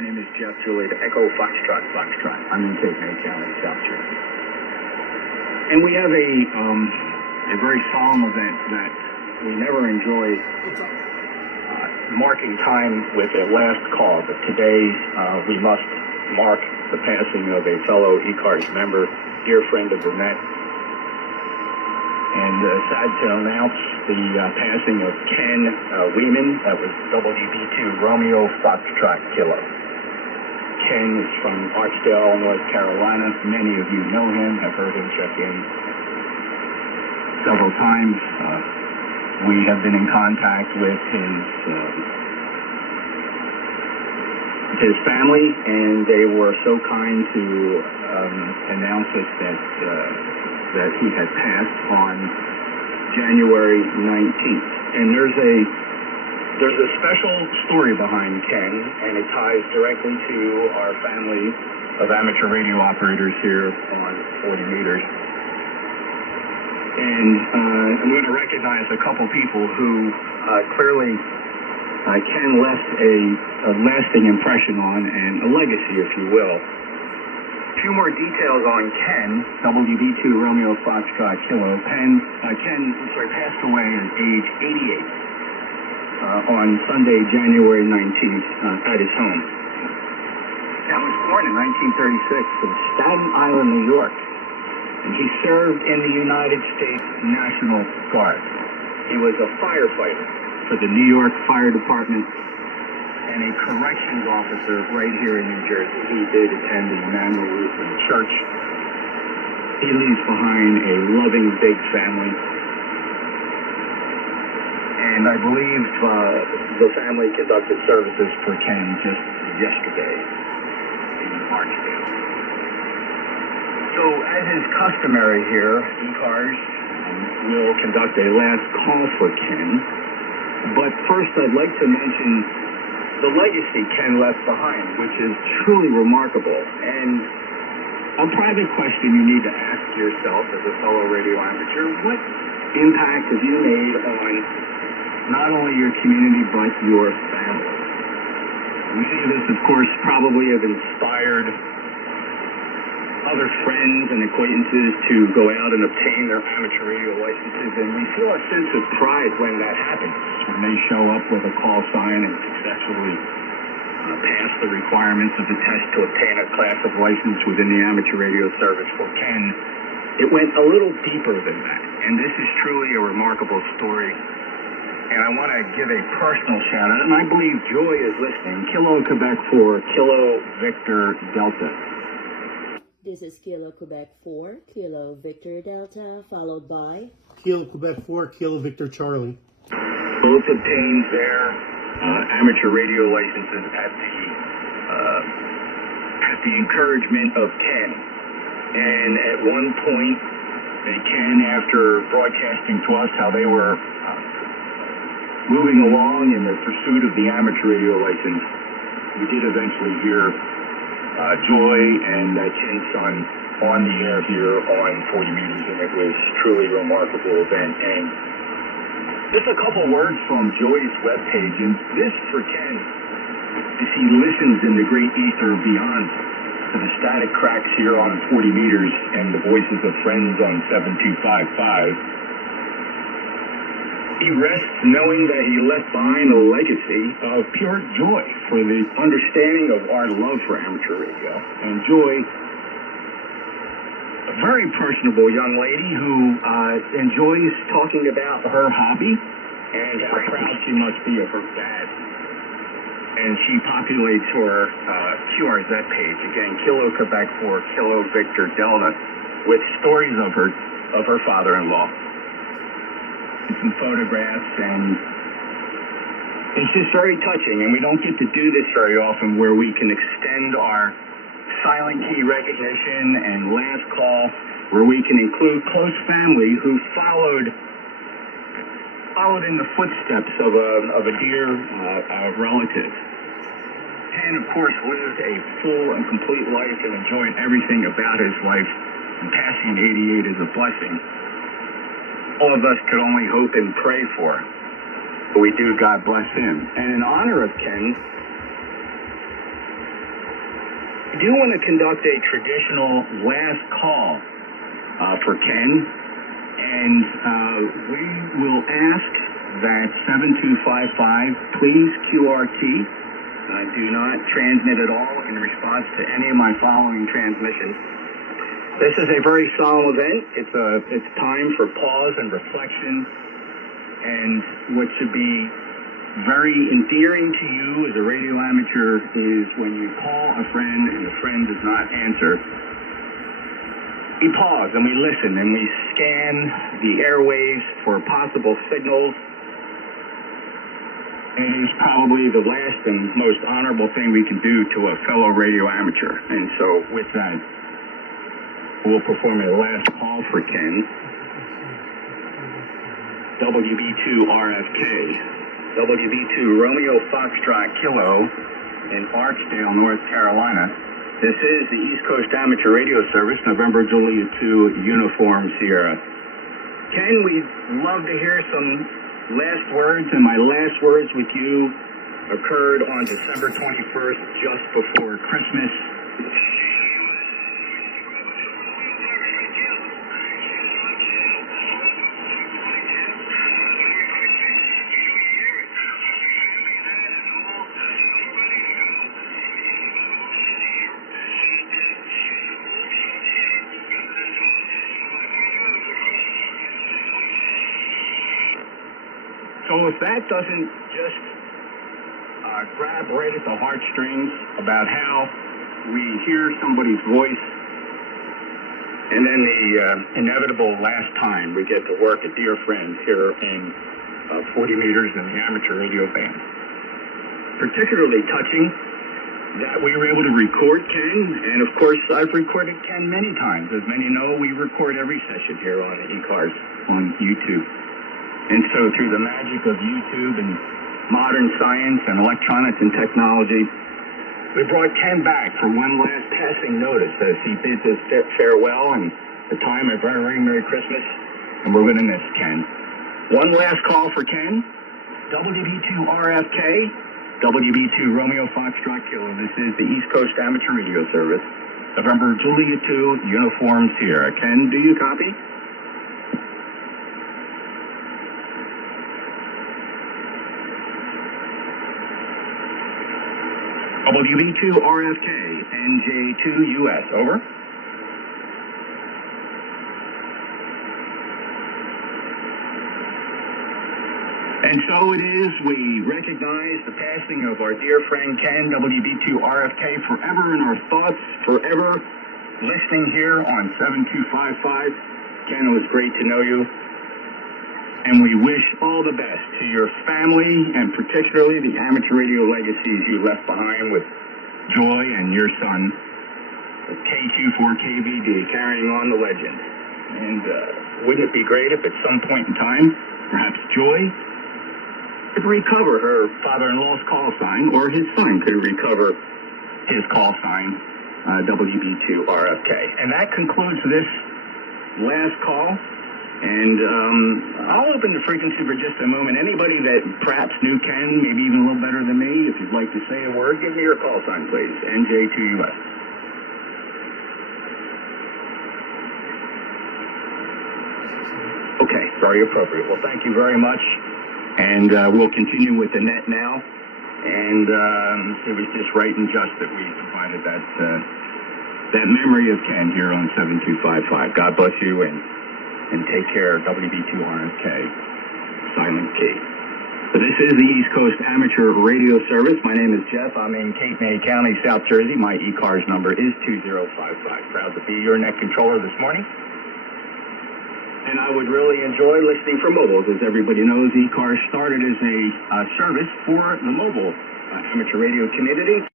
My name is Jeff Juliet, Echo Foxtrot, Foxtrot. I'm in Cape May County, South Jersey. And we have a very solemn event that we never enjoy marking time with a last call, but today we must mark the passing of a fellow ECARS member, dear friend of the net, and sad to announce the passing of Ken Weeman. That was WB2 Romeo Foxtrot Kilo. Ken is from Archdale, North Carolina. Many of you know him, have heard him check in several times. We have been in contact with his family, and they were so kind to announce us that he had passed on January 19th. And there's a special story behind Ken, and it ties directly to our family of amateur radio operators here on 40 meters. And I'm going to recognize a couple people who clearly Ken left a lasting impression on, and a legacy, if you will. A few more details on Ken, WB2 Romeo Foxtrot Kilo. Ken passed away at age 88 on Sunday, January 19th, at his home. Ken was born in 1936 in Staten Island, New York, and he served in the United States National Guard. He was a firefighter for the New York Fire Department and a corrections officer right here in New Jersey. He did attend the Emmanuel Lutheran Church. He leaves behind a loving big family. And I believe the family conducted services for Ken just yesterday in Archdale. So as is customary here, ECARS will conduct a last call for Ken. But first I'd like to mention the legacy Ken left behind, which is truly remarkable. And a private question you need to ask yourself as a fellow radio amateur: what impact have you made on not only your community but your family? Many of us, of course, probably have inspired other friends and acquaintances to go out and obtain their amateur radio licenses, and we feel a sense of pride when that happens, when they show up with a call sign and successfully pass the requirements of the test to obtain a class of license within the amateur radio service. For Ken, it went a little deeper than that, and this is truly a remarkable story. And I want to give a personal shout out, and I believe Joy is listening. Kilo Quebec 4, Kilo Victor Delta. This is Kilo Quebec 4, Kilo Victor Delta, followed by Kilo Quebec 4, Kilo Victor Charlie. Both obtained their amateur radio licenses at the encouragement of Ken. And at one point, Ken, after broadcasting to us how they were moving along in the pursuit of the amateur radio license, we did eventually hear Joy and Ken's son on the air here on 40 meters, and it was truly a remarkable event. And just a couple words from Joy's webpage, and this for Ken, as he listens in the great ether beyond to the static cracks here on 40 meters and the voices of friends on 7255. He rests knowing that he left behind a legacy of pure joy for the understanding of our love for amateur radio. And Joy, a very personable young lady who enjoys talking about her hobby and how proud she must be of her dad. And she populates her QRZ page, again, Kilo Quebec 4, Kilo Victor Delta, with stories of her father-in-law. Some photographs, and it's just very touching, and we don't get to do this very often, where we can extend our silent key recognition and last call, where we can include close family who followed in the footsteps of a dear relative. Ken, of course, lived a full and complete life and enjoyed everything about his life, and passing 88 is a blessing all of us could only hope and pray for. But we do, God bless him. And in honor of Ken, I do want to conduct a traditional last call for Ken, and we will ask that 7255 please QRT. Do not transmit at all in response to any of my following transmissions. This is a very solemn event. It's time for pause and reflection, and what should be very endearing to you as a radio amateur is when you call a friend and the friend does not answer. We pause and we listen and we scan the airwaves for possible signals. It is probably the last and most honorable thing we can do to a fellow radio amateur. And so with that, we'll perform a last call for Ken. WB2RFK. WB2 Romeo Foxtrot Kilo in Archdale, North Carolina. This is the East Coast Amateur Radio Service, November Juliet 2 Uniform Sierra. Ken, we'd love to hear some last words, and my last words with you occurred on December 21st, just before Christmas. So if that doesn't just grab right at the heartstrings about how we hear somebody's voice, and then the inevitable last time we get to work a dear friend here in 40 meters in the amateur radio band. Particularly touching that we were able to record Ken, and of course I've recorded Ken many times. As many know, we record every session here on the ECARS on YouTube. And so through the magic of YouTube and modern science and electronics and technology, we brought Ken back for one last passing notice as he bids us farewell and the time of very Merry Christmas, and we're going to miss Ken. One last call for Ken. WB2RFK, WB2 Romeo Foxtrot Kilo. This is the East Coast Amateur Radio Service, November Juliet 2 Uniform Sierra. Ken, do you copy? WB2RFK, NJ2US, over. And so it is, we recognize the passing of our dear friend Ken, WB2RFK, forever in our thoughts, forever listening here on 7255. Ken, it was great to know you. And we wish all the best to your family, and particularly the amateur radio legacies you left behind with Joy and your son, K24KVD, carrying on the legend. And wouldn't it be great if at some point in time, perhaps Joy could recover her father-in-law's call sign, or his son could recover his call sign, WB2RFK. And that concludes this last call. And I'll open the frequency for just a moment. Anybody that perhaps knew Ken, maybe even a little better than me, if you'd like to say a word, give me your call sign, please. NJ2US. Okay, very appropriate. Well, thank you very much. And we'll continue with the net now. And it was just right and just that we provided that memory of Ken here on 7255. God bless you, and take care, WB2RFK, Silent Key. So this is the East Coast Amateur Radio Service. My name is Jeff. I'm in Cape May County, South Jersey. My ECARS number is 2055. Proud to be your net controller this morning. And I would really enjoy listening for mobiles. As everybody knows, ECARS started as a service for the mobile amateur radio community.